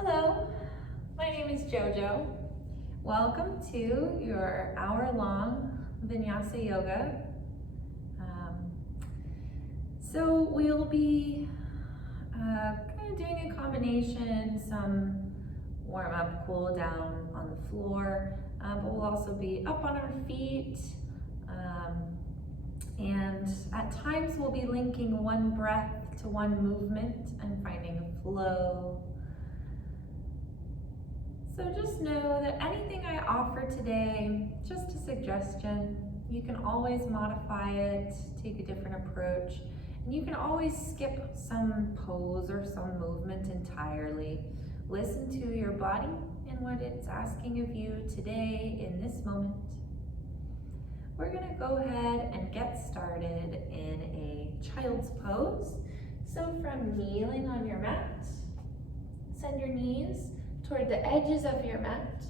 Hello, my name is JoJo. Welcome to your hour-long Vinyasa yoga. So we'll be kind of doing a combination, some warm-up, cool down on the floor, but we'll also be up on our feet. And at times we'll be linking one breath to one movement and finding a flow. So just know that anything I offer today, just a suggestion. You can always modify it, take a different approach, and you can always skip some pose or some movement entirely. Listen to your body and what it's asking of you today in this moment. We're gonna go ahead and get started in a child's pose. So from kneeling on your mat, send your knees toward the edges of your mat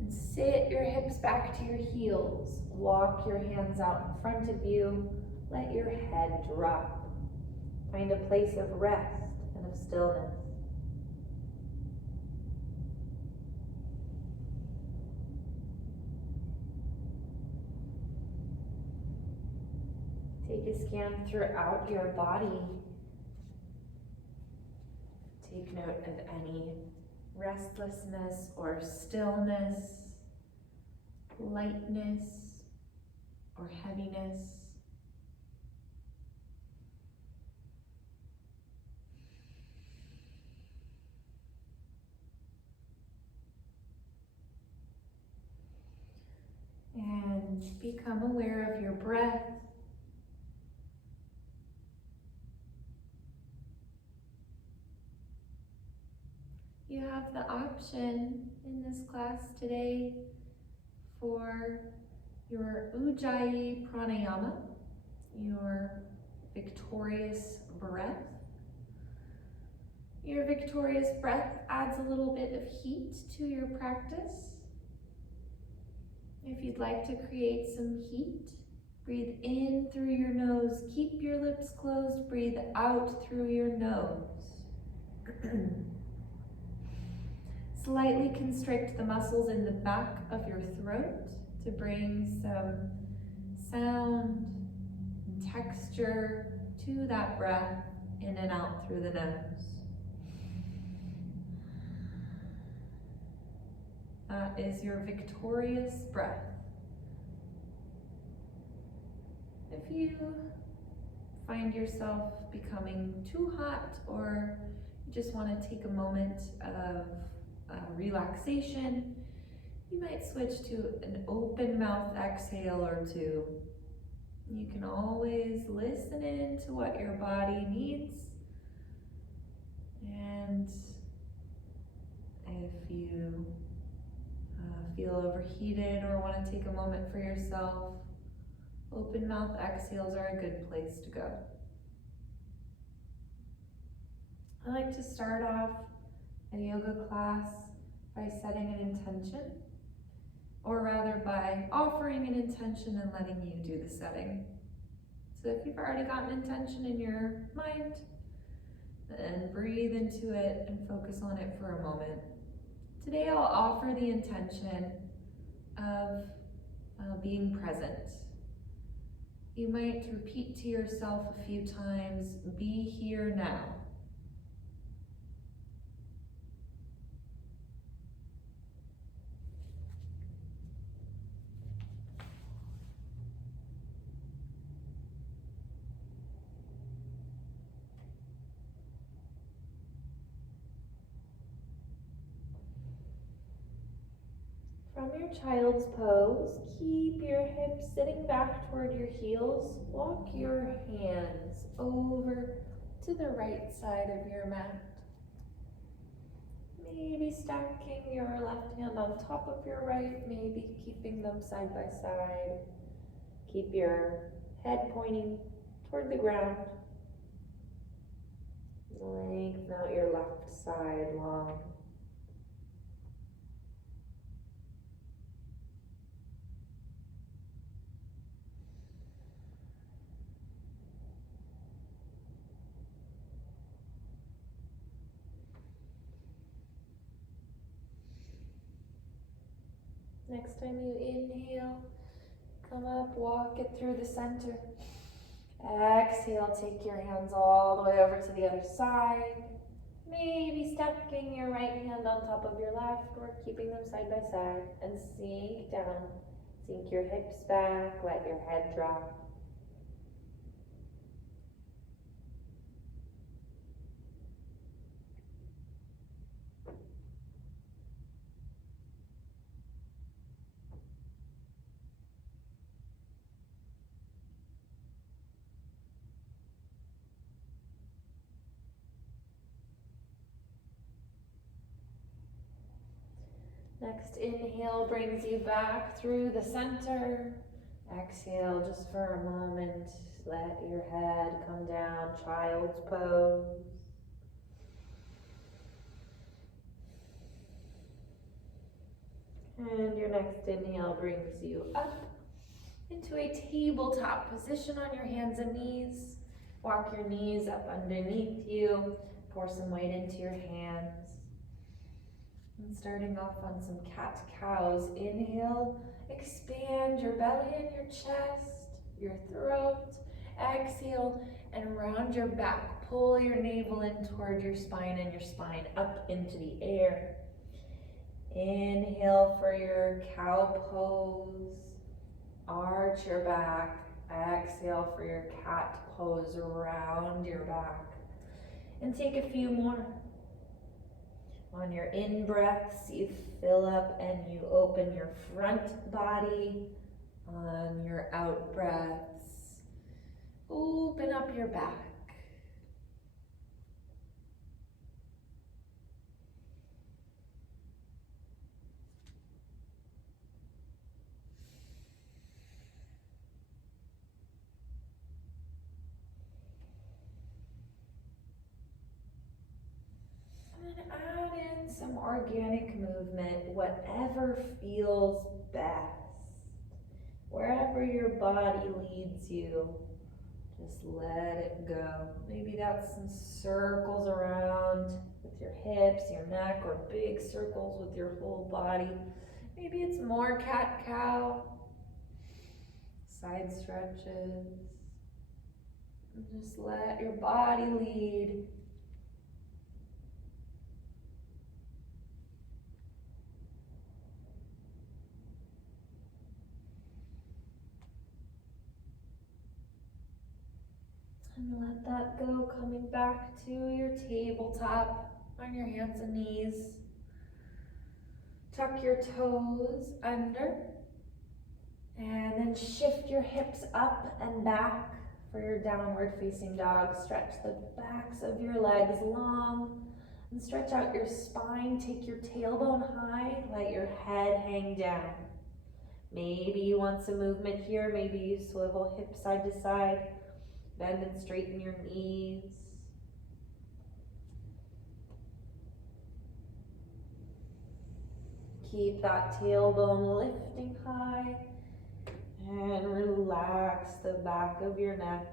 and sit your hips back to your heels. Walk your hands out in front of you. Let your head drop. Find a place of rest and of stillness. Take a scan throughout your body. Take note of any restlessness or stillness, lightness or heaviness. And become aware of your breath. You have the option in this class today for your Ujjayi Pranayama, your victorious breath. Your victorious breath adds a little bit of heat to your practice. If you'd like to create some heat, breathe in through your nose, keep your lips closed, breathe out through your nose. Slightly constrict the muscles in the back of your throat to bring some sound and texture to that breath in and out through the nose. That is your victorious breath. If you find yourself becoming too hot or you just want to take a moment of relaxation, you might switch to an open mouth exhale or two. You can always listen in to what your body needs. And if you feel overheated or want to take a moment for yourself, open mouth exhales are a good place to go. I like to start off a yoga class by setting an intention, or rather by offering an intention and letting you do the setting. So if you've already got an intention in your mind, then breathe into it and focus on it for a moment. Today I'll offer the intention of being present. You might repeat to yourself a few times, be here now. From your child's pose, keep your hips sitting back toward your heels. Walk your hands over to the right side of your mat. Maybe stacking your left hand on top of your right, maybe keeping them side by side. Keep your head pointing toward the ground. Lengthen out your left side long. Next time you inhale, come up, walk it through the center. Exhale, take your hands all the way over to the other side. Maybe stepping your right hand on top of your left or keeping them side by side, and sink down. Sink your hips back, let your head drop. Next inhale brings you back through the center. Exhale just for a moment. Let your head come down, child's pose. And your next inhale brings you up into a tabletop position on your hands and knees. Walk your knees up underneath you. Pour some weight into your hands. And starting off on some cat-cows. Inhale, expand your belly and your chest, your throat. Exhale, and round your back. Pull your navel in toward your spine and your spine up into the air. Inhale for your cow pose. Arch your back. Exhale for your cat pose. Round your back. And take a few more. On your in-breaths, you fill up and you open your front body. On your out-breaths, open up your back. And add in some organic movement, whatever feels best. Wherever your body leads you, just let it go. Maybe that's some circles around with your hips, your neck, or big circles with your whole body. Maybe it's more cat-cow, side stretches. And just let your body lead. And let that go, coming back to your tabletop on your hands and knees. Tuck your toes under. And then shift your hips up and back for your downward facing dog. Stretch the backs of your legs long. And stretch out your spine. Take your tailbone high. Let your head hang down. Maybe you want some movement here. Maybe you swivel hips side to side. Bend and straighten your knees. Keep that tailbone lifting high. And relax the back of your neck.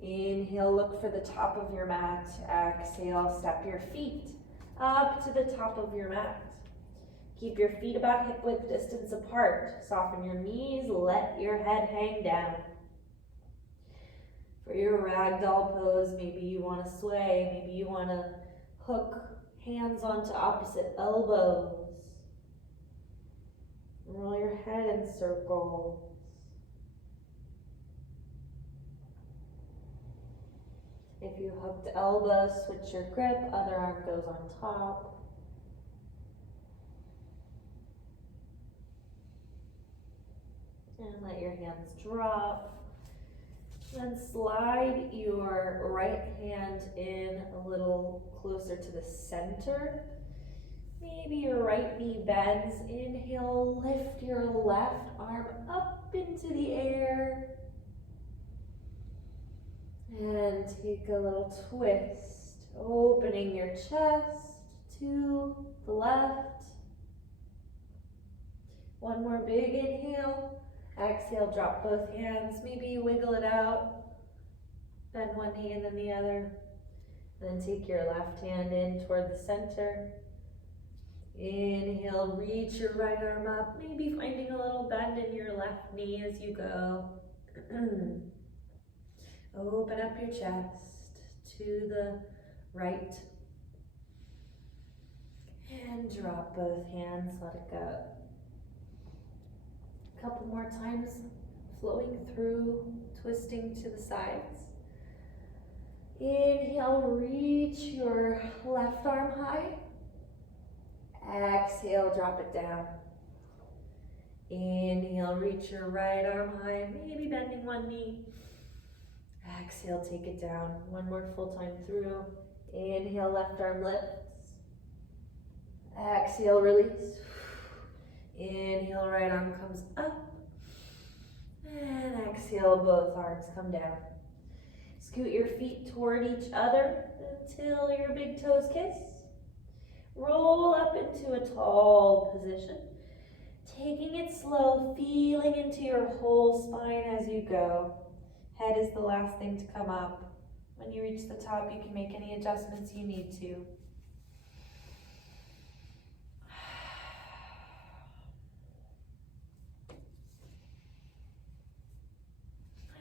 Inhale, look for the top of your mat. Exhale, step your feet up to the top of your mat. Keep your feet about hip width distance apart. Soften your knees, let your head hang down. For your ragdoll pose, maybe you want to sway, maybe you want to hook hands onto opposite elbows. Roll your head in circles. If you hooked elbows, switch your grip, other arm goes on top. And let your hands drop. Then slide your right hand in a little closer to the center. Maybe your right knee bends. Inhale, lift your left arm up into the air. And take a little twist, opening your chest to the left. One more big inhale. Exhale, drop both hands. Maybe you wiggle it out. Bend one knee and then the other. Then take your left hand in toward the center. Inhale, reach your right arm up, maybe finding a little bend in your left knee as you go. Open up your chest to the right. And drop both hands, let it go. A couple more times, flowing through, twisting to the sides. Inhale, reach your left arm high. Exhale, drop it down. Inhale, reach your right arm high, maybe bending one knee. Exhale, take it down. One more full time through. Inhale, left arm lifts. Exhale, release. Inhale, right arm comes up. And exhale, both arms come down. Scoot your feet toward each other until your big toes kiss. Roll up into a tall position. Taking it slow, feeling into your whole spine as you go. Head is the last thing to come up. When you reach the top, you can make any adjustments you need to.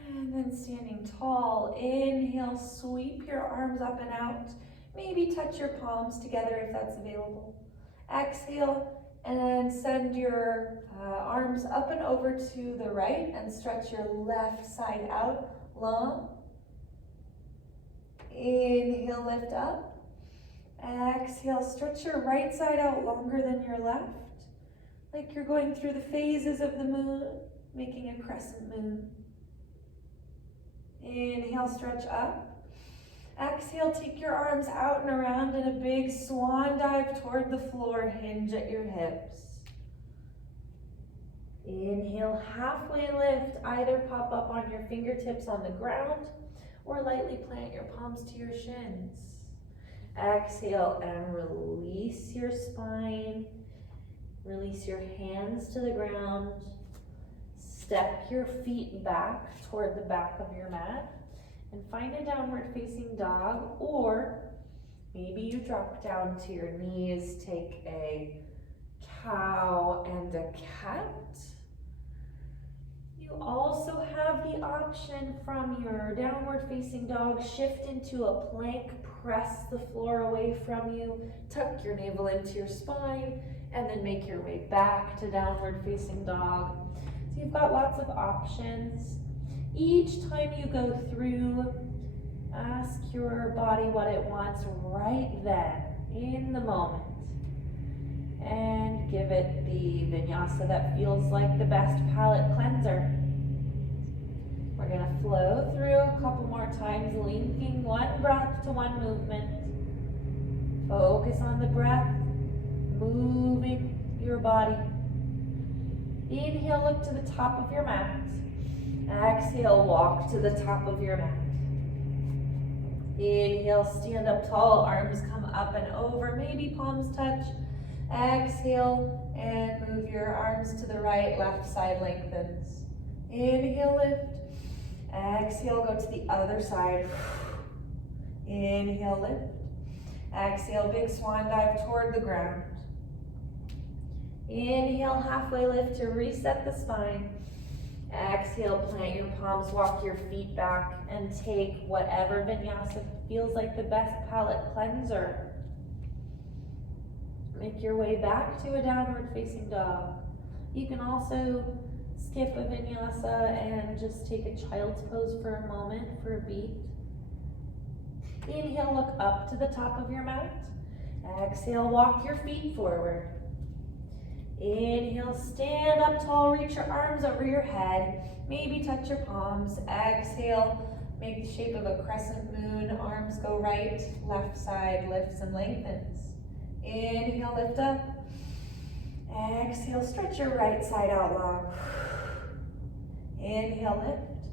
And then standing tall, inhale, sweep your arms up and out. Maybe touch your palms together if that's available. Exhale, and send your arms up and over to the right and stretch your left side out long. Inhale, lift up. Exhale, stretch your right side out longer than your left, like you're going through the phases of the moon, making a crescent moon. Inhale, stretch up. Exhale, take your arms out and around in a big swan dive toward the floor, hinge at your hips. Inhale, halfway lift, either pop up on your fingertips on the ground or lightly plant your palms to your shins. Exhale and release your spine. Release your hands to the ground. Step your feet back toward the back of your mat. And find a downward facing dog, or maybe you drop down to your knees, take a cow and a cat. You also have the option from your downward facing dog, shift into a plank, press the floor away from you, tuck your navel into your spine, and then make your way back to downward facing dog. So you've got lots of options. Each time you go through, ask your body what it wants right then, in the moment. And give it the vinyasa that feels like the best palate cleanser. We're going to flow through a couple more times, linking one breath to one movement. Focus on the breath, moving your body. Inhale, look to the top of your mat. Exhale, walk to the top of your mat. Inhale, stand up tall, arms come up and over, maybe palms touch. Exhale, and move your arms to the right, left side lengthens. Inhale, lift. Exhale, go to the other side. Inhale, lift. Exhale, big swan dive toward the ground. Inhale, halfway lift to reset the spine. Exhale, plant your palms, walk your feet back, and take whatever vinyasa feels like the best palate cleanser. Make your way back to a downward facing dog. You can also skip a vinyasa and just take a child's pose for a moment, for a beat. Inhale, look up to the top of your mat. Exhale, walk your feet forward. Inhale, stand up tall, reach your arms over your head, maybe touch your palms. Exhale, make the shape of a crescent moon, arms go right, left side lifts and lengthens. Inhale, lift up. Exhale, stretch your right side out long. Inhale, lift.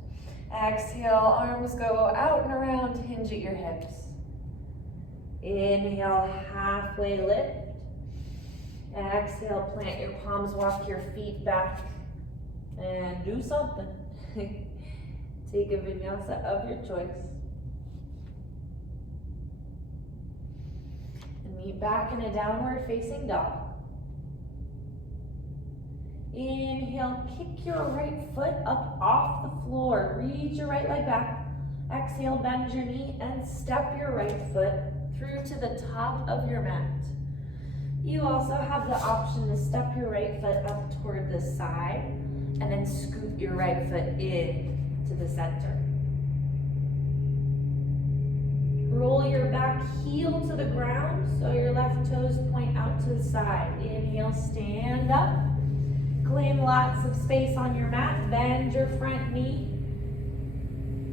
Exhale, arms go out and around, hinge at your hips. Inhale, halfway lift. Exhale, plant your palms, walk your feet back, and do something. Take a vinyasa of your choice. and meet back in a downward facing dog. Inhale, kick your right foot up off the floor. Reach your right leg back. Exhale, bend your knee and step your right foot through to the top of your mat. You also have the option to step your right foot up toward the side and then scoot your right foot in to the center. Roll your back heel to the ground so your left toes point out to the side. Inhale, stand up. Claim lots of space on your mat. Bend your front knee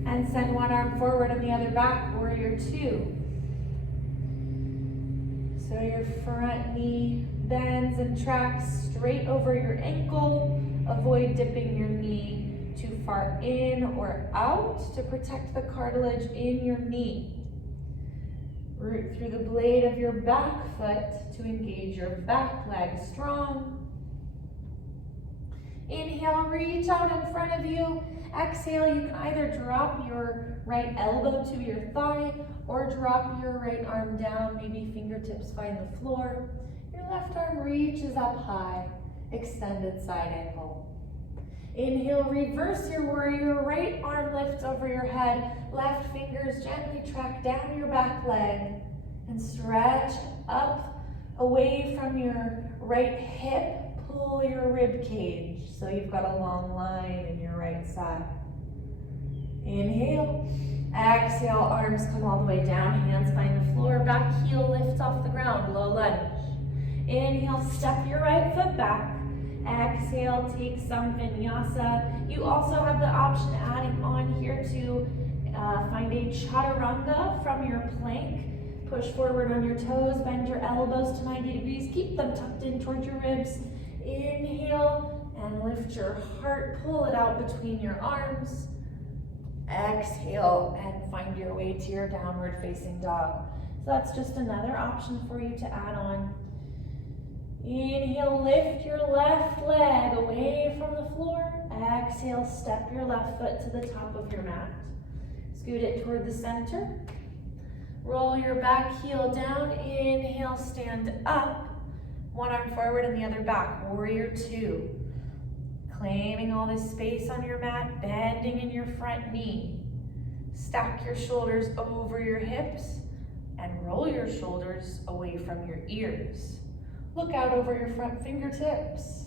and send one arm forward and the other back, warrior two. So your front knee bends and tracks straight over your ankle. Avoid dipping your knee too far in or out to protect the cartilage in your knee. Root through the blade of your back foot to engage your back leg strong. Inhale, reach out in front of you. Exhale, you can either drop your right elbow to your thigh or drop your right arm down, maybe fingertips find the floor. Your left arm reaches up high, extended side angle. Inhale, reverse your warrior, right arm lifts over your head, left fingers gently track down your back leg and stretch up away from your right hip. Pull your rib cage so you've got a long line in your right side. Inhale, exhale, arms come all the way down, hands find the floor, back heel lifts off the ground, low lunge. Inhale, step your right foot back. Exhale, take some vinyasa. You also have the option adding on here to find a chaturanga from your plank. Push forward on your toes, bend your elbows to 90 degrees, keep them tucked in towards your ribs. Inhale and lift your heart, pull it out between your arms. Exhale and find your way to your downward facing dog. So that's just another option for you to add on. Inhale, lift your left leg away from the floor. Exhale, step your left foot to the top of your mat. Scoot it toward the center. Roll your back heel down. Inhale, stand up. One arm forward and the other back, warrior two. Claiming all this space on your mat, bending in your front knee. Stack your shoulders over your hips and roll your shoulders away from your ears. Look out over your front fingertips.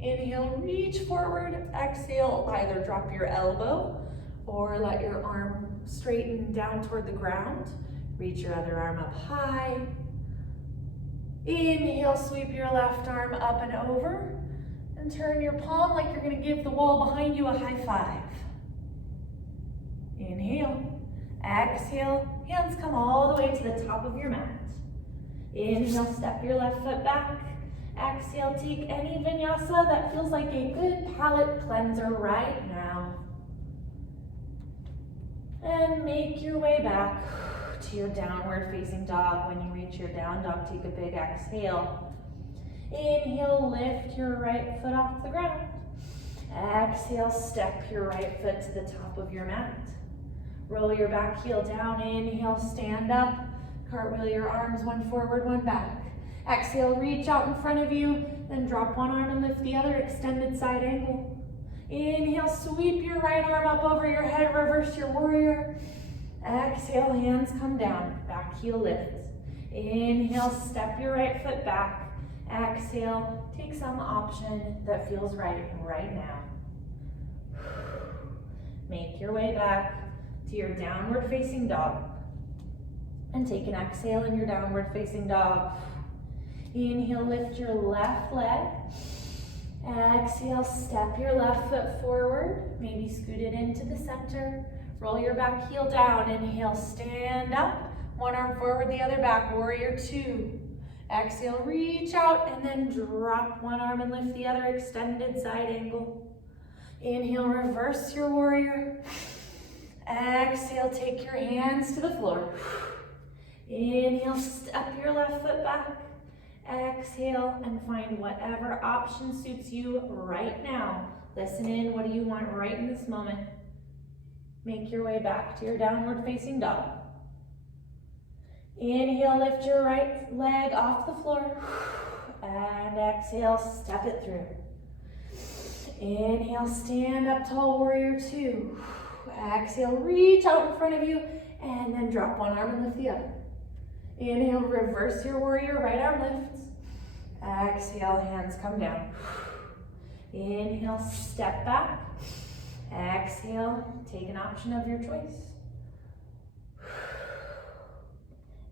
Inhale, reach forward. Exhale, either drop your elbow or let your arm straighten down toward the ground. Reach your other arm up high. Inhale, sweep your left arm up and over. And turn your palm like you're going to give the wall behind you a high five. Inhale. Exhale, hands come all the way to the top of your mat. Inhale, step your left foot back. Exhale, take any vinyasa that feels like a good palate cleanser right now. And make your way back to your downward facing dog. When you reach your down dog, take a big exhale. Inhale, lift your right foot off the ground. Exhale, step your right foot to the top of your mat. Roll your back heel down. Inhale, stand up. Cartwheel your arms, one forward, one back. Exhale, reach out in front of you, then drop one arm and lift the other, extended side angle. Inhale, sweep your right arm up over your head, reverse your warrior. Exhale, hands come down, back heel lifts. Inhale, step your right foot back. Exhale, take some option that feels right now. Make your way back to your downward facing dog. And take an exhale in your downward facing dog. Inhale, lift your left leg. Exhale, step your left foot forward. Maybe scoot it into the center. Roll your back heel down. Inhale, stand up. One arm forward, the other back, warrior two. Exhale, reach out and then drop one arm and lift the other, extended side angle. Inhale, reverse your warrior. Exhale, take your hands to the floor. Inhale, step your left foot back. Exhale, and find whatever option suits you right now. Listen in, what do you want right in this moment? Make your way back to your downward facing dog. Inhale, lift your right leg off the floor. And exhale, step it through. Inhale, stand up tall, warrior two. Exhale, reach out in front of you, and then drop one arm and lift the other. Inhale, reverse your warrior, right arm lifts. Exhale, hands come down. Inhale, step back. Exhale, take an option of your choice.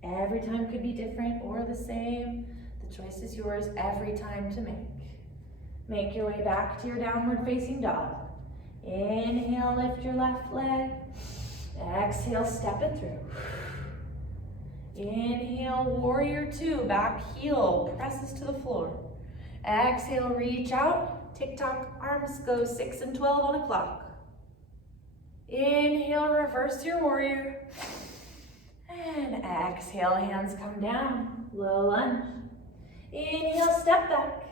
Every time could be different or the same. The choice is yours every time to make. Make your way back to your downward facing dog. Inhale, lift your left leg. Exhale, step it through. Inhale, warrior two, back heel presses to the floor. Exhale, reach out. Tick-tock, arms go 6 and 12 on a clock. Inhale, reverse your warrior. And exhale, hands come down, low lunge. Inhale, step back.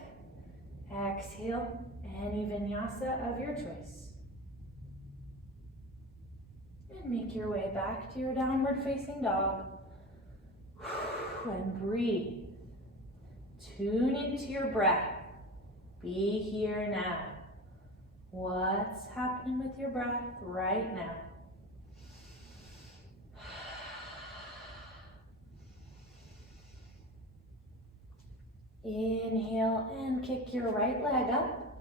Exhale, any vinyasa of your choice. And make your way back to your downward facing dog. And breathe. Tune into your breath. Be here now. What's happening with your breath right now? Inhale and kick your right leg up.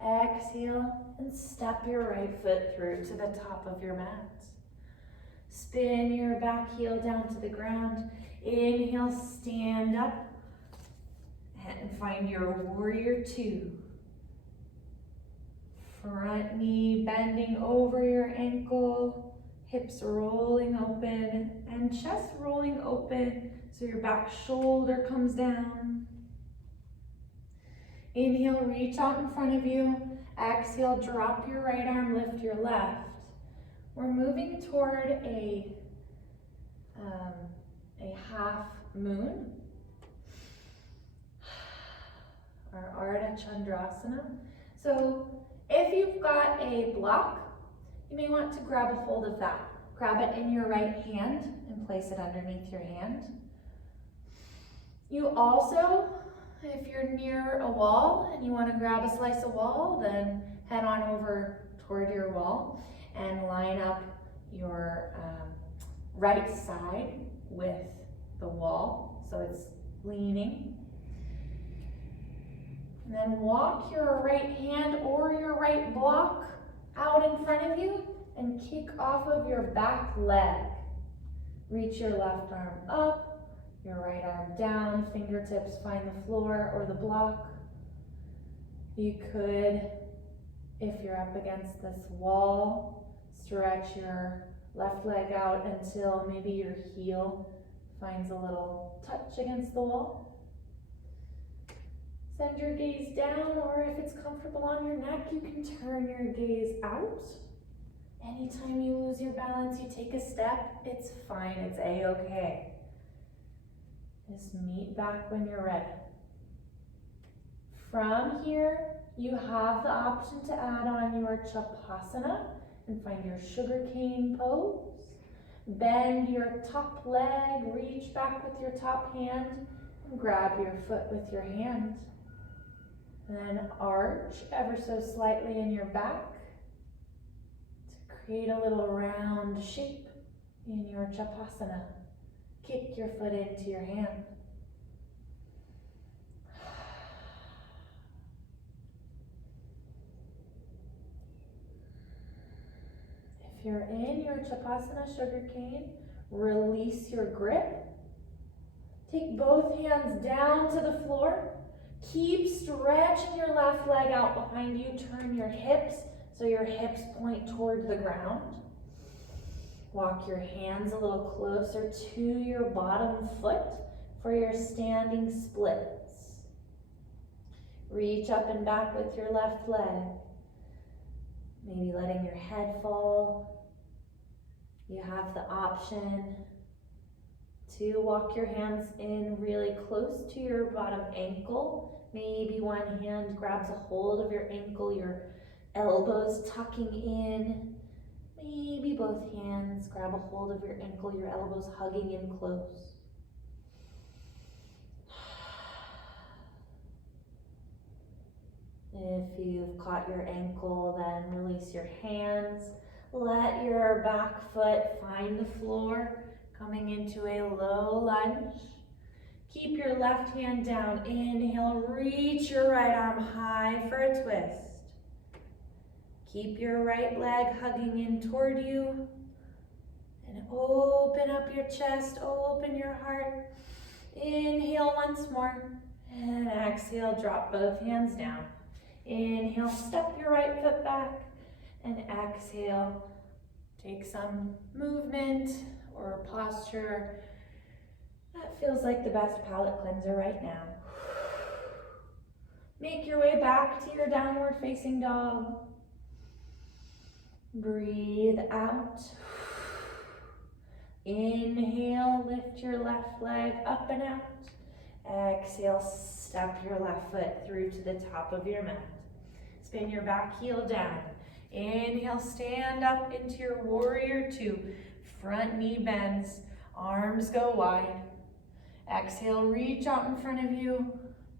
Exhale and step your right foot through to the top of your mat. Spin your back heel down to the ground. Inhale, stand up and find your warrior two. Front knee bending over your ankle, hips rolling open and chest rolling open so your back shoulder comes down. Inhale, reach out in front of you. Exhale, drop your right arm, lift your left. We're moving toward a half moon, or Ardha Chandrasana. So if you've got a block, you may want to grab a hold of that. Grab it in your right hand and place it underneath your hand. You also, if you're near a wall and you want to grab a slice of wall, then head on over toward your wall and line up your right side with the wall, so it's leaning. And then walk your right hand or your right block out in front of you and kick off of your back leg. Reach your left arm up, your right arm down, fingertips find the floor or the block. You could, if you're up against this wall, stretch your left leg out until maybe your heel finds a little touch against the wall. Send your gaze down, or if it's comfortable on your neck, you can turn your gaze out. Anytime you lose your balance, you take a step, it's fine, it's a-okay. Just meet back when you're ready. From here, you have the option to add on your Chapasana and find your sugar cane pose. Bend your top leg, reach back with your top hand, and grab your foot with your hand. Then arch ever so slightly in your back to create a little round shape in your Chapasana. Kick your foot into your hand. If you're in your Chapasana sugar cane, release your grip. Take both hands down to the floor. Keep stretching your left leg out behind you. Turn your hips so your hips point toward the ground. Walk your hands a little closer to your bottom foot for your standing splits. Reach up and back with your left leg. Maybe letting your head fall. You have the option to walk your hands in really close to your bottom ankle. Maybe one hand grabs a hold of your ankle, your elbows tucking in. Maybe both hands grab a hold of your ankle, your elbows hugging in close. If you've caught your ankle, then release your hands. Let your back foot find the floor, coming into a low lunge. Keep your left hand down. Inhale, reach your right arm high for a twist. Keep your right leg hugging in toward you. And open up your chest, open your heart. Inhale once more. And exhale, drop both hands down. Inhale, step your right foot back. And exhale, take some movement or posture that feels like the best palate cleanser right now. Make your way back to your downward facing dog. Breathe out. Inhale, lift your left leg up and out. Exhale, step your left foot through to the top of your mat. Spin your back heel down. Inhale, stand up into your warrior two. Front knee bends, arms go wide. Exhale, reach out in front of you.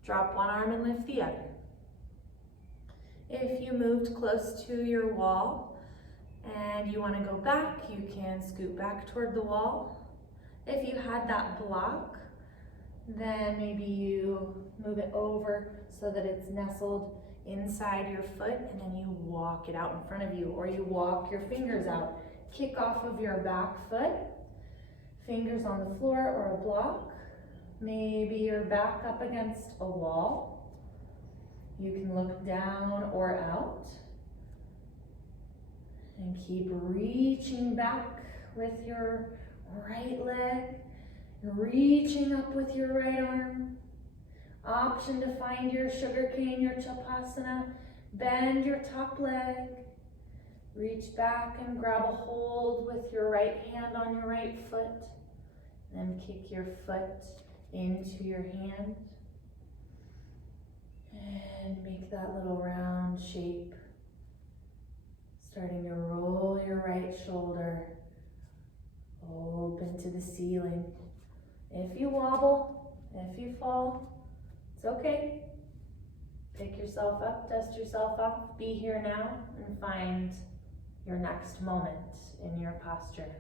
Drop one arm and lift the other. If you moved close to your wall and you want to go back, you can scoot back toward the wall. If you had that block, then maybe you move it over so that it's nestled inside your foot, and then you walk it out in front of you, or you walk your fingers out. Kick off of your back foot, fingers on the floor or a block. Maybe you're back up against a wall. You can look down or out. And keep reaching back with your right leg, reaching up with your right arm. Option to find your sugar cane, your Chapasana. Bend your top leg. Reach back and grab a hold with your right hand on your right foot. Then kick your foot into your hand. And make that little round shape. Starting to roll your right shoulder open to the ceiling. If you wobble, if you fall, it's okay. Pick yourself up, dust yourself off, be here now, and find your next moment in your posture.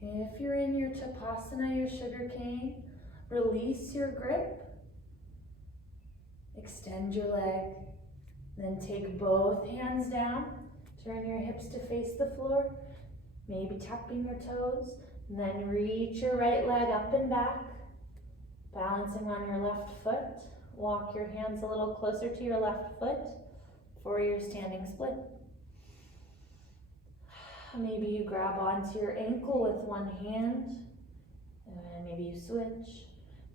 If you're in your Chapasana, your sugar cane, release your grip. Extend your leg. Then take both hands down. Turn your hips to face the floor. Maybe tapping your toes. And then reach your right leg up and back. Balancing on your left foot. Walk your hands a little closer to your left foot for your standing split. Maybe you grab onto your ankle with one hand. And maybe you switch.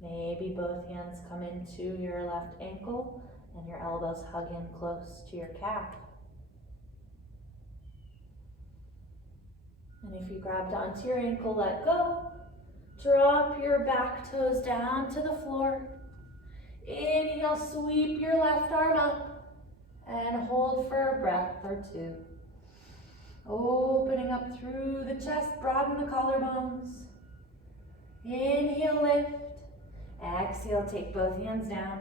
Maybe both hands come into your left ankle and your elbows hug in close to your calf. And if you grabbed onto your ankle, let go. Drop your back toes down to the floor. Inhale, sweep your left arm up and hold for a breath or two. Opening up through the chest, broaden the collarbones. Inhale, lift. Exhale, take both hands down.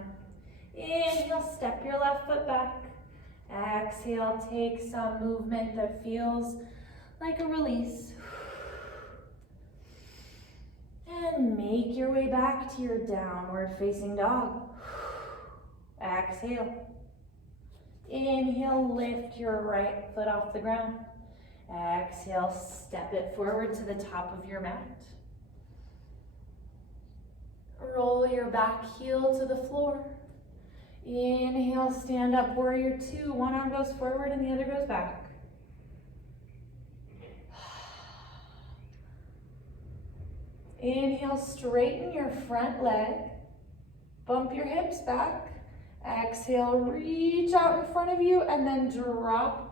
Inhale, step your left foot back. Exhale, take some movement that feels like a release. And make your way back to your downward facing dog. Exhale. Inhale, lift your right foot off the ground. Exhale, step it forward to the top of your mat. Roll your back heel to the floor. Inhale, stand up, warrior two. One arm goes forward and the other goes back. Inhale, straighten your front leg. Bump your hips back. Exhale, reach out in front of you and then drop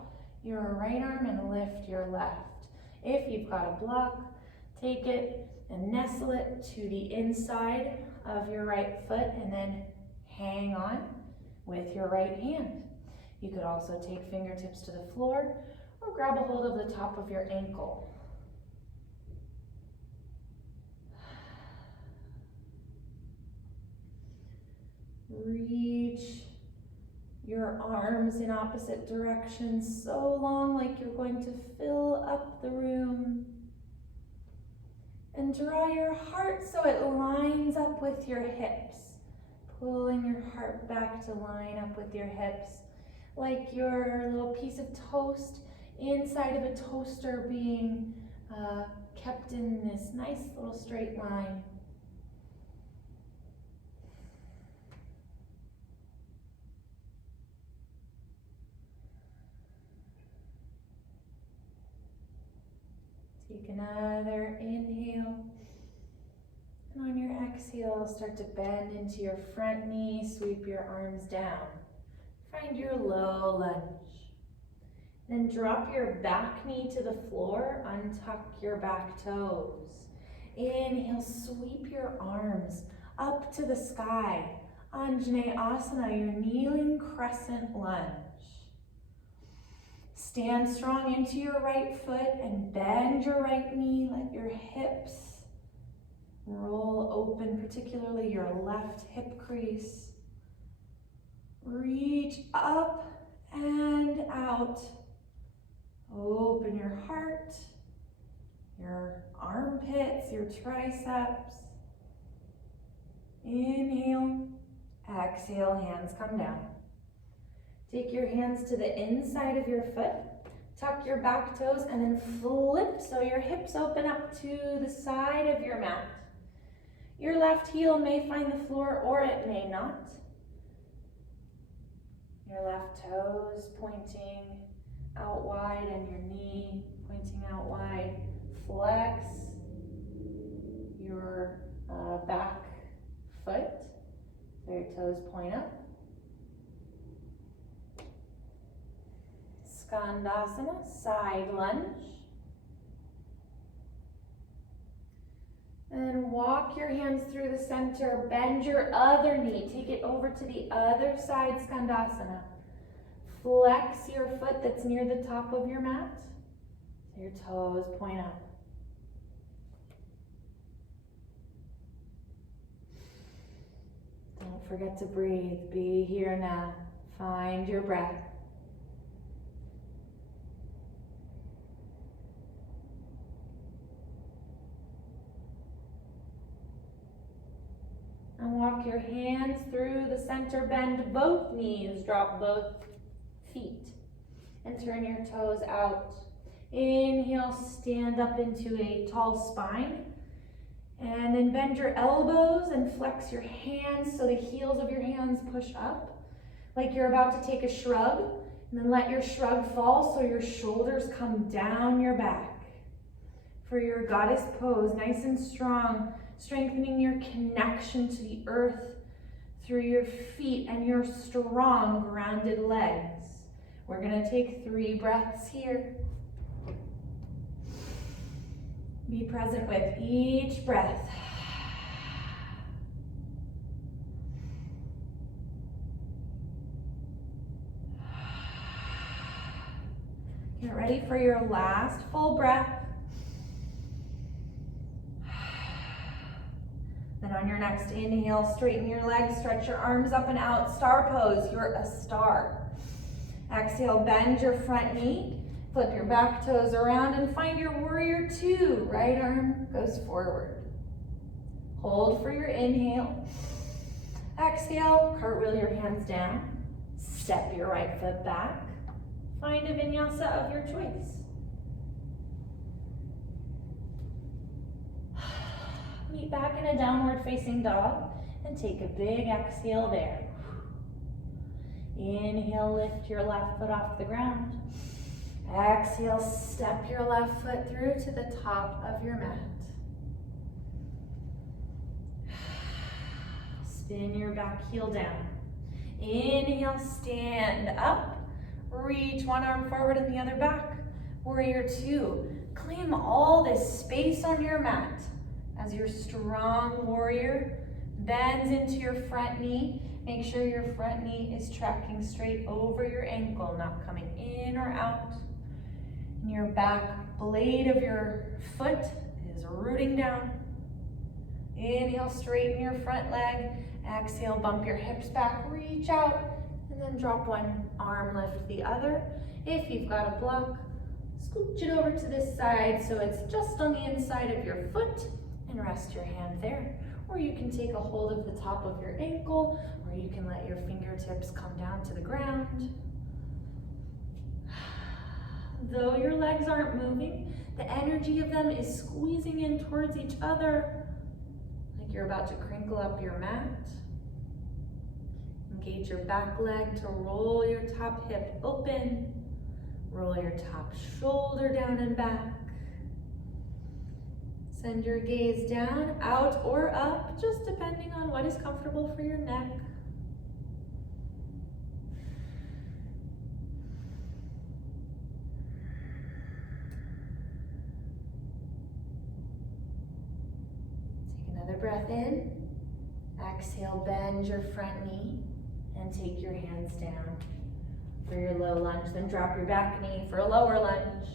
your right arm and lift your left. If you've got a block, take it and nestle it to the inside of your right foot and then hang on with your right hand. You could also take fingertips to the floor or grab a hold of the top of your ankle. Reach your arms in opposite directions so long, like you're going to fill up the room. And draw your heart so it lines up with your hips. Pulling your heart back to line up with your hips, like your little piece of toast inside of a toaster being kept in this nice little straight line. Take another inhale. And on your exhale, start to bend into your front knee, sweep your arms down. Find your low lunge. Then drop your back knee to the floor, untuck your back toes. Inhale, sweep your arms up to the sky. Anjaneyasana, your kneeling crescent lunge. Stand strong into your right foot and bend your right knee. Let your hips roll open, particularly your left hip crease. Reach up and out. Open your heart, your armpits, your triceps. Inhale, exhale, hands come down. Take your hands to the inside of your foot. Tuck your back toes and then flip so your hips open up to the side of your mat. Your left heel may find the floor or it may not. Your left toes pointing out wide and your knee pointing out wide. Flex your back foot so your toes point up. Skandasana, side lunge. And walk your hands through the center, bend your other knee, take it over to the other side, Skandasana. Flex your foot that's near the top of your mat, so your toes point up. Don't forget to breathe, be here now, find your breath. And walk your hands through the center, bend both knees, drop both feet, and turn your toes out. Inhale, stand up into a tall spine, and then bend your elbows and flex your hands so the heels of your hands push up, like you're about to take a shrug, and then let your shrug fall so your shoulders come down your back. For your goddess pose, nice and strong, strengthening your connection to the earth through your feet and your strong, grounded legs. We're gonna take 3 breaths here. Be present with each breath. Get ready for your last full breath. Then on your next inhale, straighten your legs, stretch your arms up and out. Star pose, you're a star. Exhale, bend your front knee, flip your back toes around and find your warrior 2. Right arm goes forward. Hold for your inhale. Exhale, cartwheel your hands down. Step your right foot back. Find a vinyasa of your choice. Meet back in a downward facing dog and take a big exhale there. Inhale, lift your left foot off the ground. Exhale, step your left foot through to the top of your mat. Spin your back heel down. Inhale, stand up. Reach one arm forward and the other back. Warrior 2. Claim all this space on your mat as your strong warrior bends into your front knee. Make sure your front knee is tracking straight over your ankle, not coming in or out. And your back blade of your foot is rooting down. Inhale, straighten your front leg. Exhale, bump your hips back, reach out, and then drop one arm, lift the other. If you've got a block, scooch it over to this side so it's just on the inside of your foot and rest your hand there. Or you can take a hold of the top of your ankle, or you can let your fingertips come down to the ground. Though your legs aren't moving, the energy of them is squeezing in towards each other, like you're about to crinkle up your mat. Engage your back leg to roll your top hip open. Roll your top shoulder down and back. Send your gaze down, out, or up, just depending on what is comfortable for your neck. Take another breath in. Exhale, bend your front knee and take your hands down for your low lunge. Then drop your back knee for a lower lunge.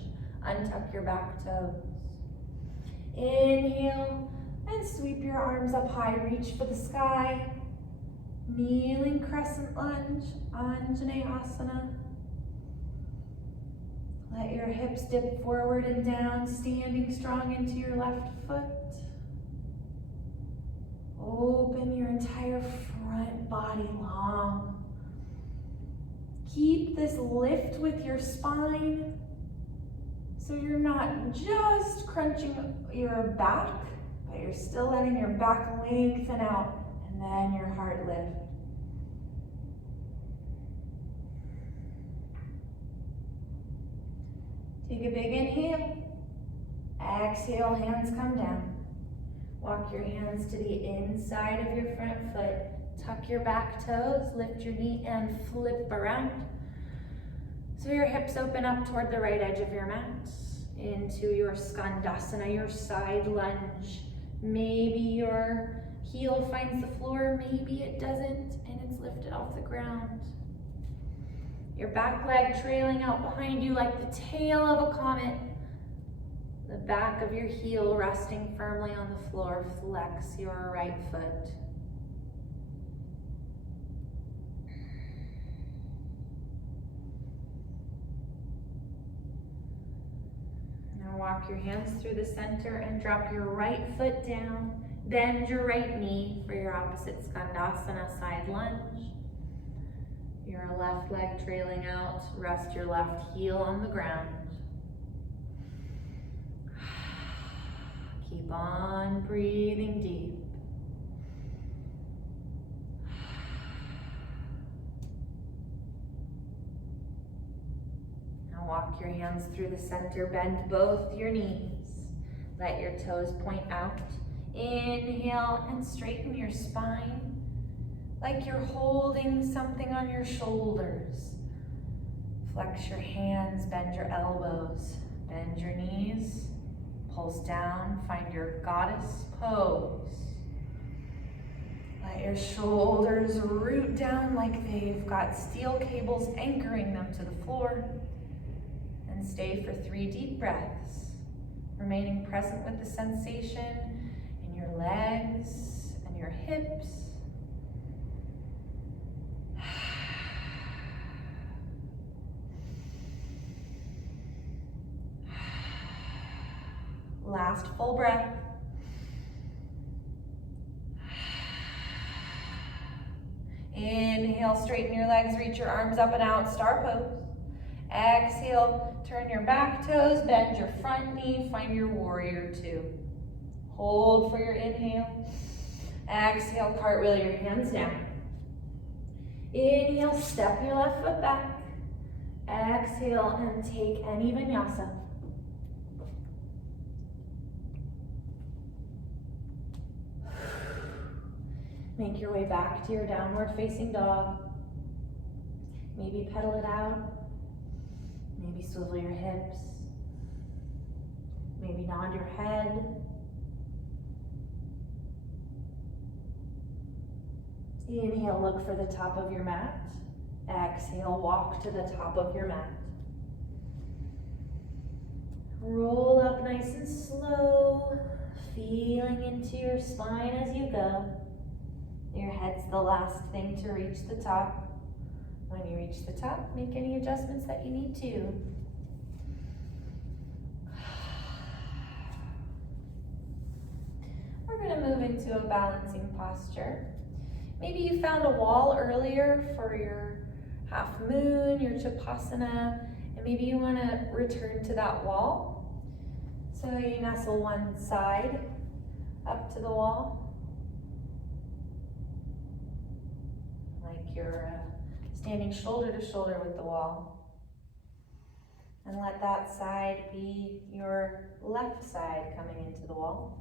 Untuck your back toes. Inhale and sweep your arms up high, reach for the sky. Kneeling crescent lunge, Anjaneyasana. Let your hips dip forward and down, standing strong into your left foot. Open your entire front body long. Keep this lift with your spine so you're not just crunching your back, but you're still letting your back lengthen out, and then your heart lift. Take a big inhale. Exhale, hands come down. Walk your hands to the inside of your front foot. Tuck your back toes, lift your knee and flip around. So your hips open up toward the right edge of your mat. Into your Skandasana, your side lunge. Maybe your heel finds the floor, maybe it doesn't, and it's lifted off the ground. Your back leg trailing out behind you like the tail of a comet. The back of your heel resting firmly on the floor. Flex your right foot. Now walk your hands through the center and drop your right foot down. Bend your right knee for your opposite Skandasana side lunge. Your left leg trailing out. Rest your left heel on the ground. Keep on breathing deep. Now walk your hands through the center, bend both your knees. Let your toes point out. Inhale and straighten your spine like you're holding something on your shoulders. Flex your hands, bend your elbows, bend your knees. Pulse down, find your goddess pose. Let your shoulders root down like they've got steel cables anchoring them to the floor. And stay for 3 deep breaths, remaining present with the sensation in your legs and your hips. Last full breath. Inhale, straighten your legs, reach your arms up and out, star pose. Exhale, turn your back toes, bend your front knee, find your warrior 2. Hold for your inhale. Exhale, cartwheel your hands down. Inhale, step your left foot back. Exhale and take any vinyasa. Make your way back to your downward facing dog. Maybe pedal it out. Maybe swivel your hips. Maybe nod your head. Inhale, look for the top of your mat. Exhale, walk to the top of your mat. Roll up nice and slow. feeling into your spine as you go. Your head's the last thing to reach the top. When you reach the top, make any adjustments that you need to. We're going to move into a balancing posture. Maybe you found a wall earlier for your half moon, your Chapasana, and maybe you want to return to that wall. So you nestle one side up to the wall, like you're standing shoulder to shoulder with the wall. And let that side be your left side coming into the wall.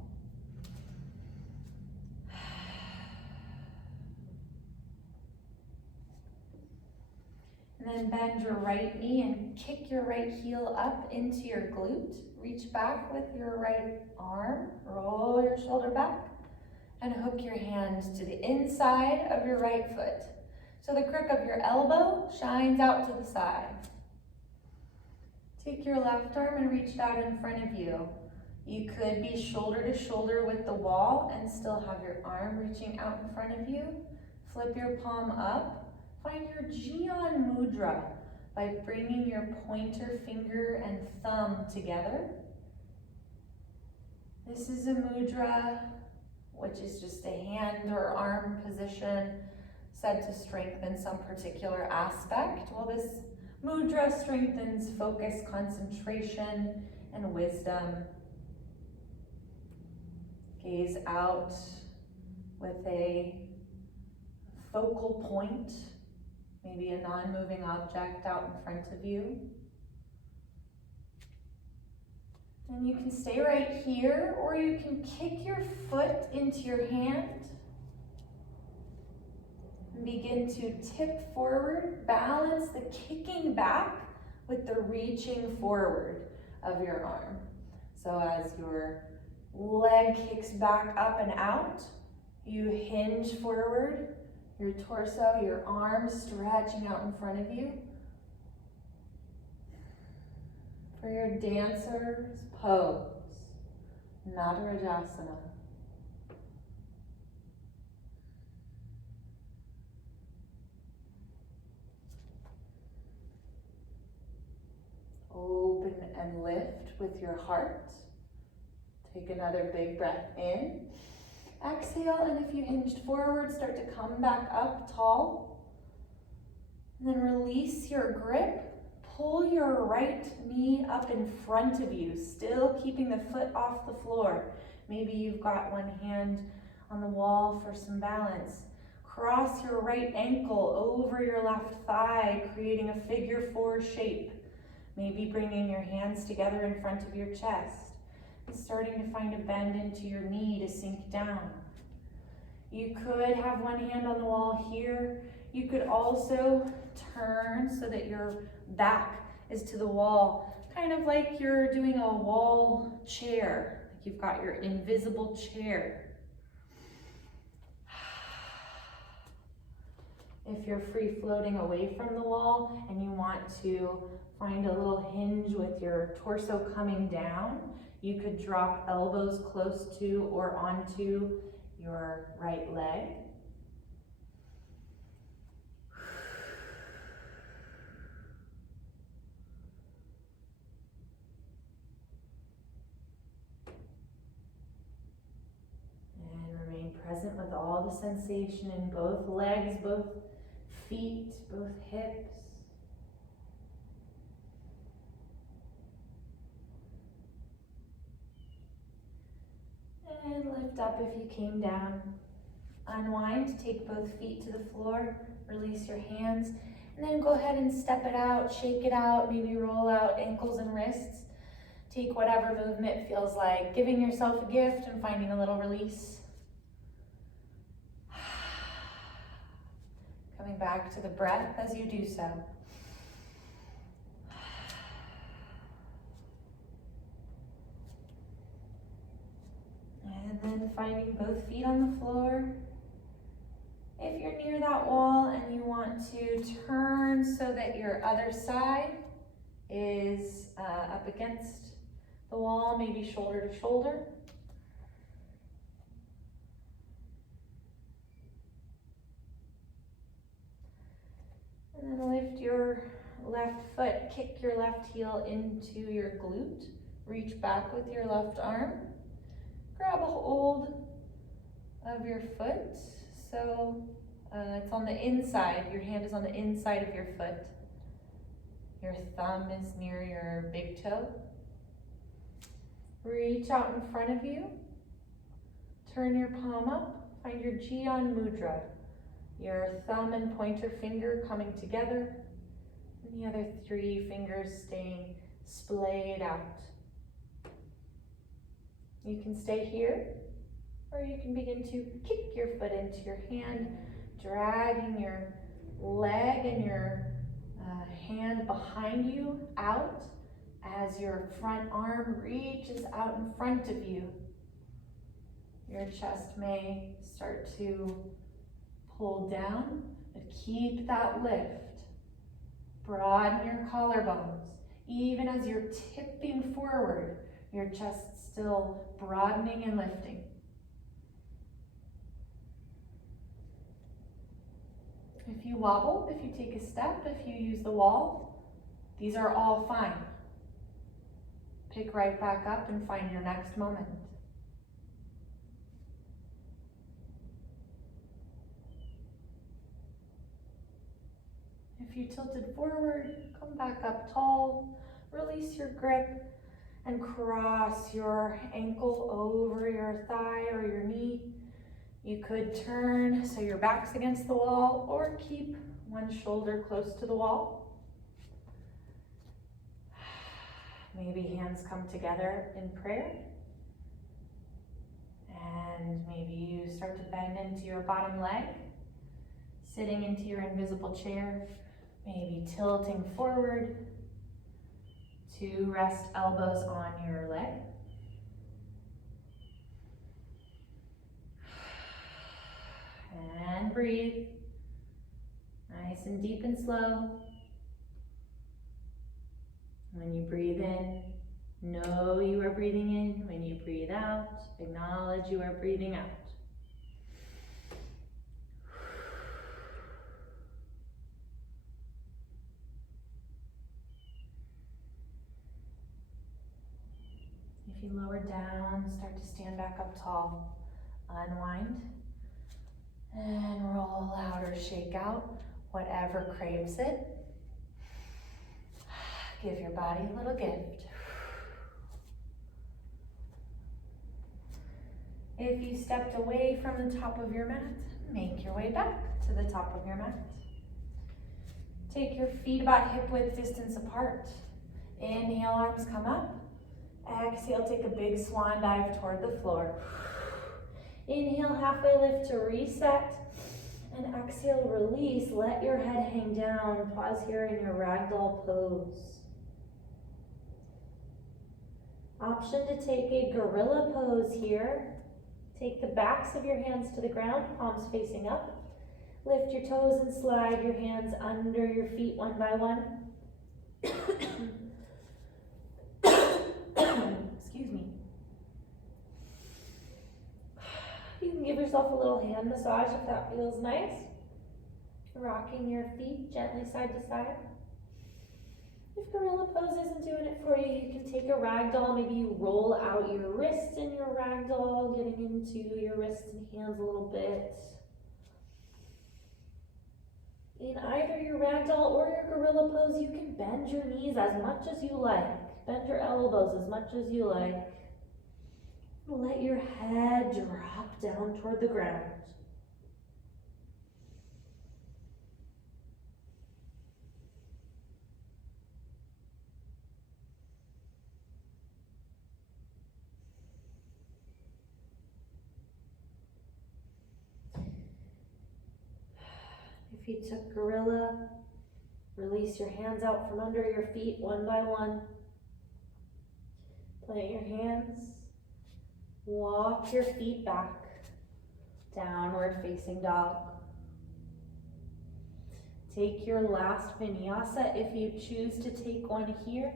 And then bend your right knee and kick your right heel up into your glute. Reach back with your right arm, roll your shoulder back, and hook your hand to the inside of your right foot. So the crook of your elbow shines out to the side. Take your left arm and reach it out in front of you. You could be shoulder to shoulder with the wall and still have your arm reaching out in front of you. Flip your palm up. Find your Jian Mudra by bringing your pointer finger and thumb together. This is a mudra, which is just a hand or arm position said to strengthen some particular aspect. Well, this mudra strengthens focus, concentration, and wisdom. Gaze out with a focal point, maybe a non-moving object out in front of you. And you can stay right here, or you can kick your foot into your hand and begin to tip forward. Balance the kicking back with the reaching forward of your arm. So as your leg kicks back up and out, you hinge forward, your torso, your arms stretching out in front of you. For your dancer's pose, Natarajasana. Open and lift with your heart. Take another big breath in. Exhale, and if you hinged forward, start to come back up tall. And then release your grip. Pull your right knee up in front of you, still keeping the foot off the floor. Maybe you've got one hand on the wall for some balance. Cross your right ankle over your left thigh, creating a figure four shape. Maybe bringing your hands together in front of your chest. And starting to find a bend into your knee to sink down. You could have one hand on the wall here. You could also turn so that your back is to the wall, kind of like you're doing a wall chair. Like you've got your invisible chair. If you're free floating away from the wall and you want to find a little hinge with your torso coming down, you could drop elbows close to or onto your right leg. And remain present with all the sensation in both legs, both feet, both hips. And lift up if you came down. Unwind, take both feet to the floor, release your hands, and then go ahead and step it out, shake it out, maybe roll out ankles and wrists. Take whatever movement feels like, giving yourself a gift and finding a little release. Coming back to the breath as you do so. And then finding both feet on the floor. If you're near that wall and you want to turn so that your other side is up against the wall, maybe shoulder to shoulder. And then lift your left foot, kick your left heel into your glute. Reach back with your left arm. Grab a hold of your foot. So it's on the inside. Your hand is on the inside of your foot. Your thumb is near your big toe. Reach out in front of you. Turn your palm up. Find your Jian Mudra. Your thumb and pointer finger coming together. And the other 3 fingers staying splayed out. You can stay here, or you can begin to kick your foot into your hand, dragging your leg and your hand behind you out as your front arm reaches out in front of you. Your chest may start to pull down, but keep that lift. Broaden your collarbones. Even as you're tipping forward, your chest still broadening and lifting. If you wobble, if you take a step, if you use the wall, these are all fine. Pick right back up and find your next moment. If you tilted forward, come back up tall, release your grip, and cross your ankle over your thigh or your knee. You could turn so your back's against the wall, or keep one shoulder close to the wall. Maybe hands come together in prayer. And maybe you start to bend into your bottom leg, sitting into your invisible chair, maybe tilting forward to rest elbows on your leg. And breathe. Nice and deep and slow. When you breathe in, know you are breathing in. When you breathe out, acknowledge you are breathing out. If you lower down, start to stand back up tall. Unwind. And roll out or shake out, whatever craves it. Give your body a little gift. If you stepped away from the top of your mat, make your way back to the top of your mat. Take your feet about hip width distance apart. Inhale, arms come up. Exhale, take a big swan dive toward the floor. Inhale, halfway lift to reset. And exhale, release. Let your head hang down. Pause here in your ragdoll pose. Option to take a gorilla pose here. Take the backs of your hands to the ground, palms facing up. Lift your toes and slide your hands under your feet one by one. Excuse me. You can give yourself a little hand massage if that feels nice. Rocking your feet gently side to side. If gorilla pose isn't doing it for you, you can take a ragdoll. Maybe you roll out your wrists in your ragdoll, getting into your wrists and hands a little bit. In either your ragdoll or your gorilla pose, you can bend your knees as much as you like. Bend your elbows as much as you like. Let your head drop down toward the ground. If you took gorilla, release your hands out from under your feet one by one. Plant your hands. Walk your feet back. Downward facing dog. Take your last vinyasa if you choose to take one here.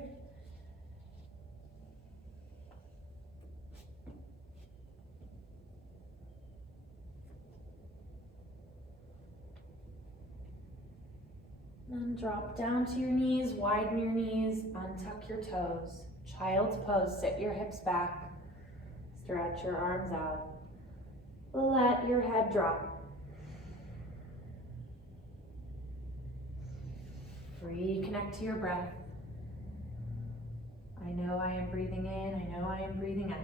And drop down to your knees, widen your knees, untuck your toes. Child's pose, sit your hips back, stretch your arms out. Let your head drop. Reconnect to your breath. I know I am breathing in, I know I am breathing out.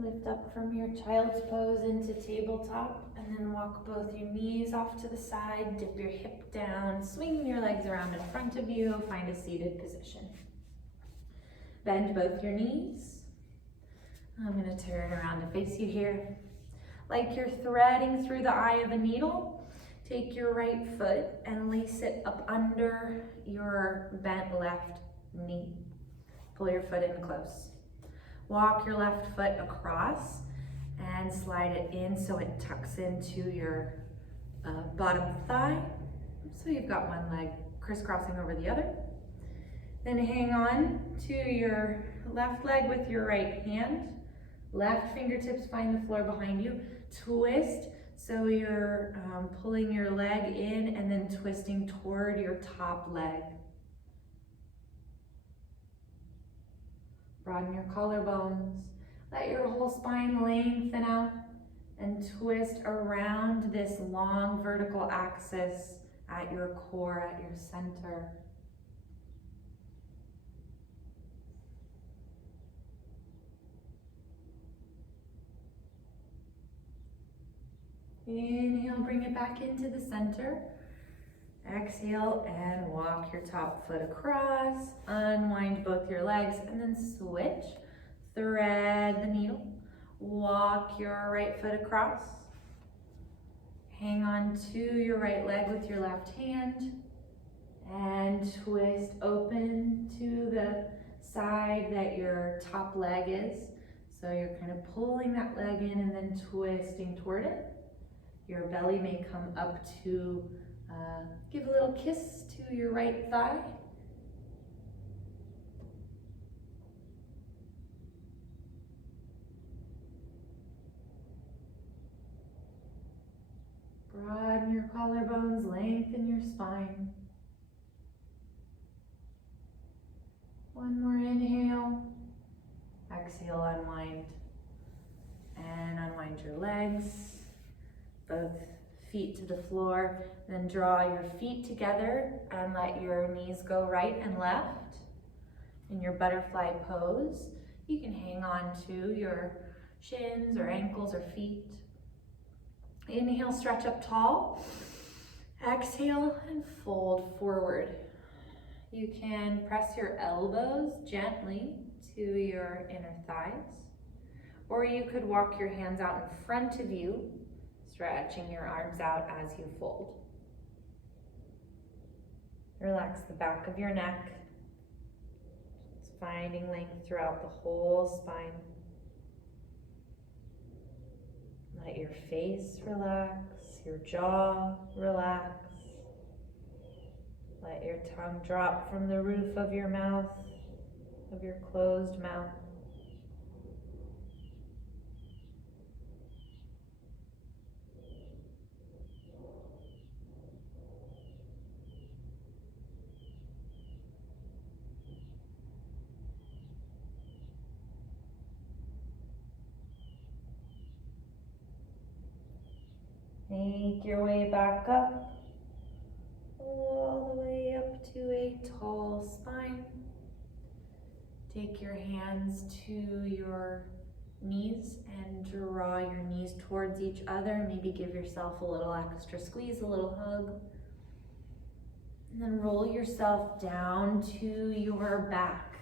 Lift up from your child's pose into tabletop, and then walk both your knees off to the side, dip your hip down, swing your legs around in front of you, find a seated position. Bend both your knees. I'm gonna turn around to face you here. Like you're threading through the eye of a needle, take your right foot and lace it up under your bent left knee. Pull your foot in close. Walk your left foot across and slide it in so it tucks into your bottom thigh. So you've got one leg crisscrossing over the other. Then hang on to your left leg with your right hand. Left fingertips find the floor behind you. Twist, so you're pulling your leg in and then twisting toward your top leg. Broaden your collarbones. Let your whole spine lengthen out and twist around this long vertical axis at your core, at your center. Inhale, bring it back into the center. Exhale and walk your top foot across. Unwind both your legs and then switch. Thread the needle. Walk your right foot across. Hang on to your right leg with your left hand and twist open to the side that your top leg is. So you're kind of pulling that leg in and then twisting toward it. Your belly may come up to give a little kiss to your right thigh. Broaden your collarbones, lengthen your spine. One more inhale. Exhale, unwind. And unwind your legs. Both feet to the floor. Then draw your feet together and let your knees go right and left. In your butterfly pose, you can hang on to your shins or ankles or feet. Inhale, stretch up tall. Exhale and fold forward. You can press your elbows gently to your inner thighs, or you could walk your hands out in front of you, stretching your arms out as you fold. Relax the back of your neck, just finding length throughout the whole spine. Let your face relax, your jaw relax. Let your tongue drop from the roof of your mouth, of your closed mouth. Make your way back up, all the way up to a tall spine. Take your hands to your knees and draw your knees towards each other. Maybe give yourself a little extra squeeze, a little hug. And then roll yourself down to your back.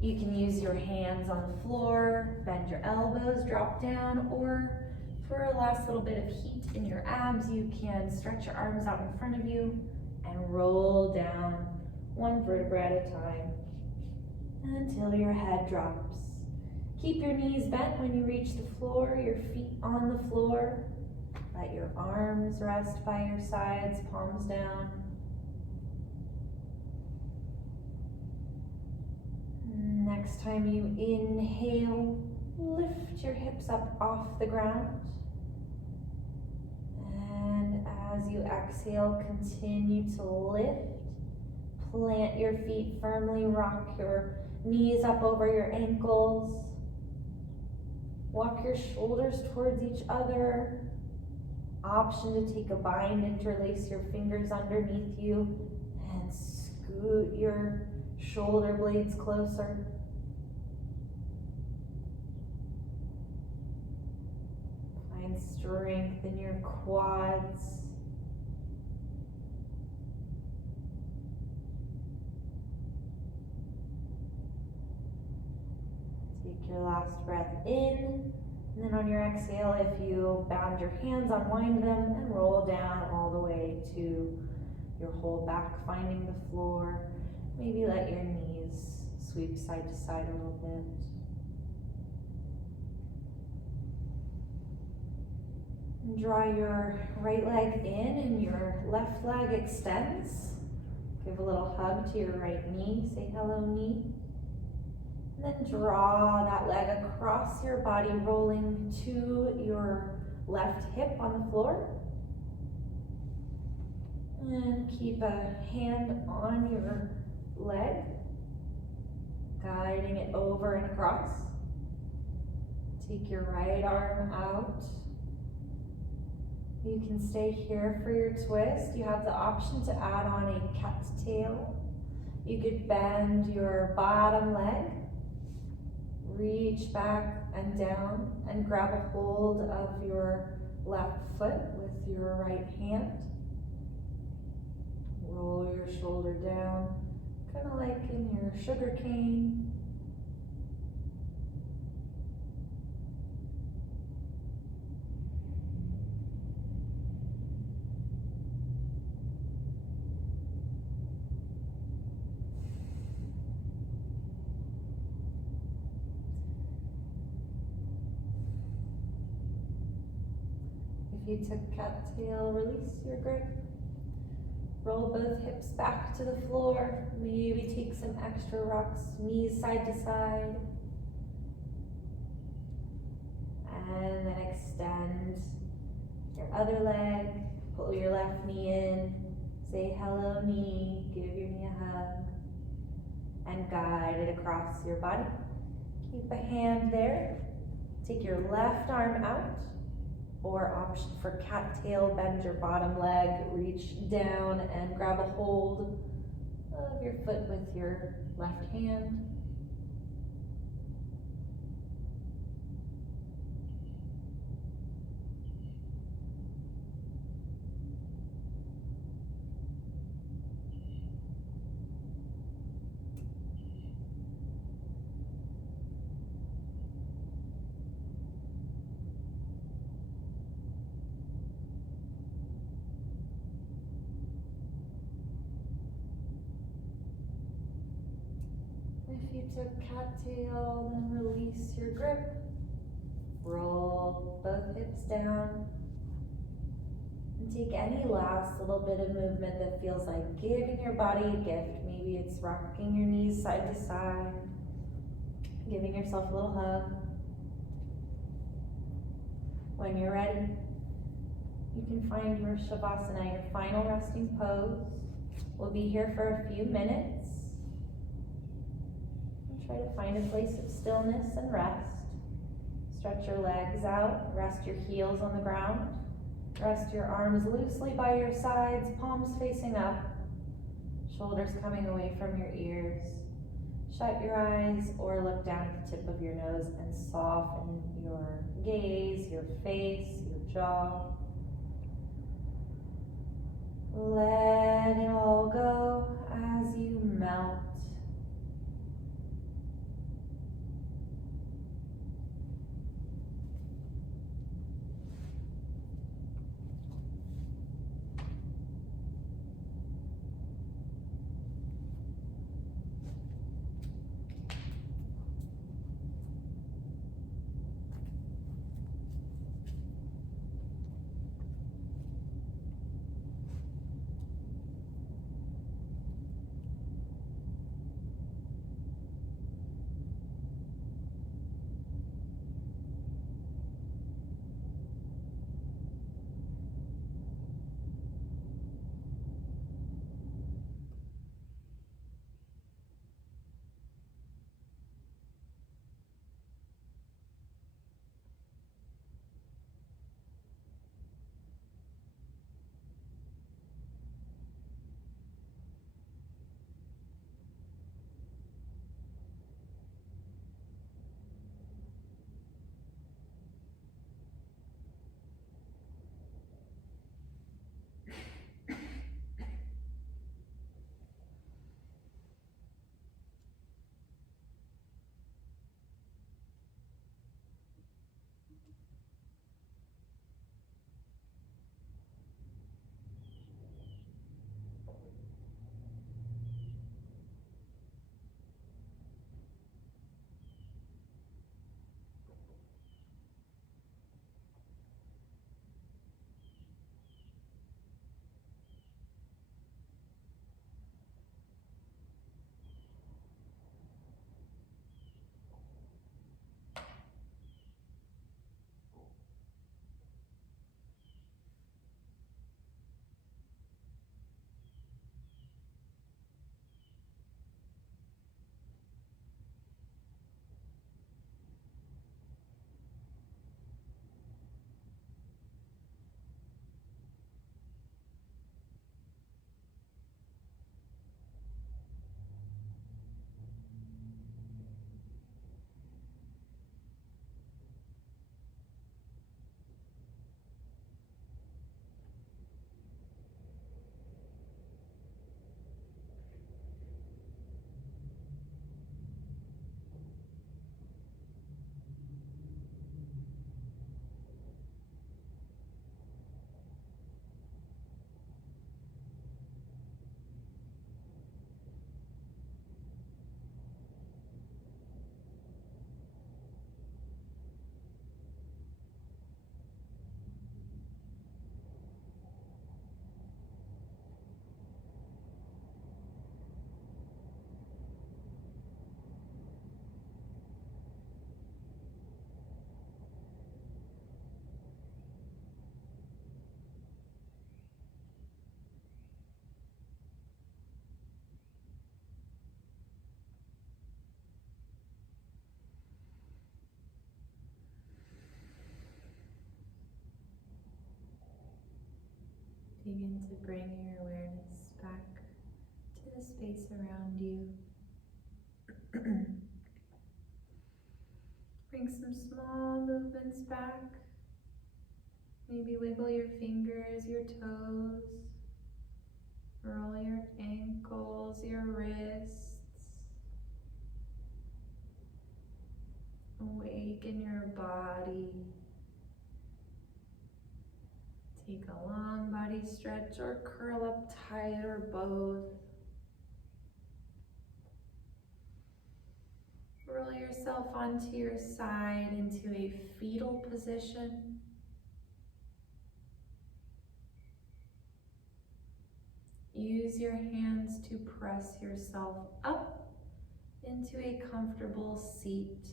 You can use your hands on the floor, bend your elbows, drop down, or for a last little bit of heat in your abs, you can stretch your arms out in front of you and roll down one vertebra at a time until your head drops. Keep your knees bent when you reach the floor, your feet on the floor. Let your arms rest by your sides, palms down. Next time you inhale, lift your hips up off the ground. And as you exhale, continue to lift. Plant your feet firmly, rock your knees up over your ankles. Walk your shoulders towards each other. Option to take a bind, interlace your fingers underneath you and scoot your shoulder blades closer. Find strength in your quads. Take your last breath in, and then on your exhale, if you bound your hands, unwind them and roll down all the way to your whole back, finding the floor. Maybe let your knees sweep side to side a little bit. And draw your right leg in and your left leg extends. Give a little hug to your right knee. Say hello, knee. And then draw that leg across your body, rolling to your left hip on the floor. And keep a hand on your leg, guiding it over and across. Take your right arm out. You can stay here for your twist. You have the option to add on a cat tail. You could bend your bottom leg, reach back and down, and grab a hold of your left foot with your right hand. Roll your shoulder down, kind of like in your sugar cane. If you took cattail, release your grip. Roll both hips back to the floor. Maybe take some extra rocks, knees side to side. And then extend your other leg. Pull your left knee in. Say hello, knee. Give your knee a hug. And guide it across your body. Keep a hand there. Take your left arm out. Or option for cattail, bend your bottom leg, reach down and grab a hold of your foot with your left hand. If you took cattail, then release your grip. Roll both hips down. And take any last little bit of movement that feels like giving your body a gift. Maybe it's rocking your knees side to side, giving yourself a little hug. When you're ready, you can find your Shavasana, your final resting pose. We'll be here for a few minutes. Try to find a place of stillness and rest. Stretch your legs out, rest your heels on the ground. Rest your arms loosely by your sides, palms facing up, shoulders coming away from your ears. Shut your eyes or look down at the tip of your nose and soften your gaze, your face, your jaw. Let it all go as you melt. Begin to bring your awareness back to the space around you. Bring some small movements back. Maybe wiggle your fingers, your toes. Roll your ankles, your wrists. Awaken your body. Take a long body stretch or curl up tight or both. Roll yourself onto your side into a fetal position. Use your hands to press yourself up into a comfortable seat.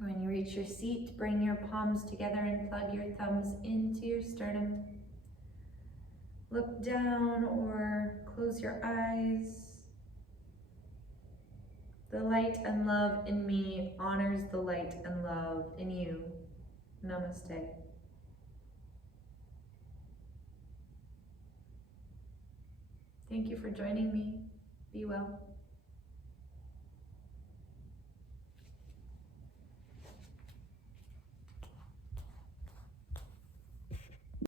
When you reach your seat, bring your palms together and plug your thumbs into your sternum. Look down or close your eyes. The light and love in me honors the light and love in you. Namaste. Thank you for joining me. Be well.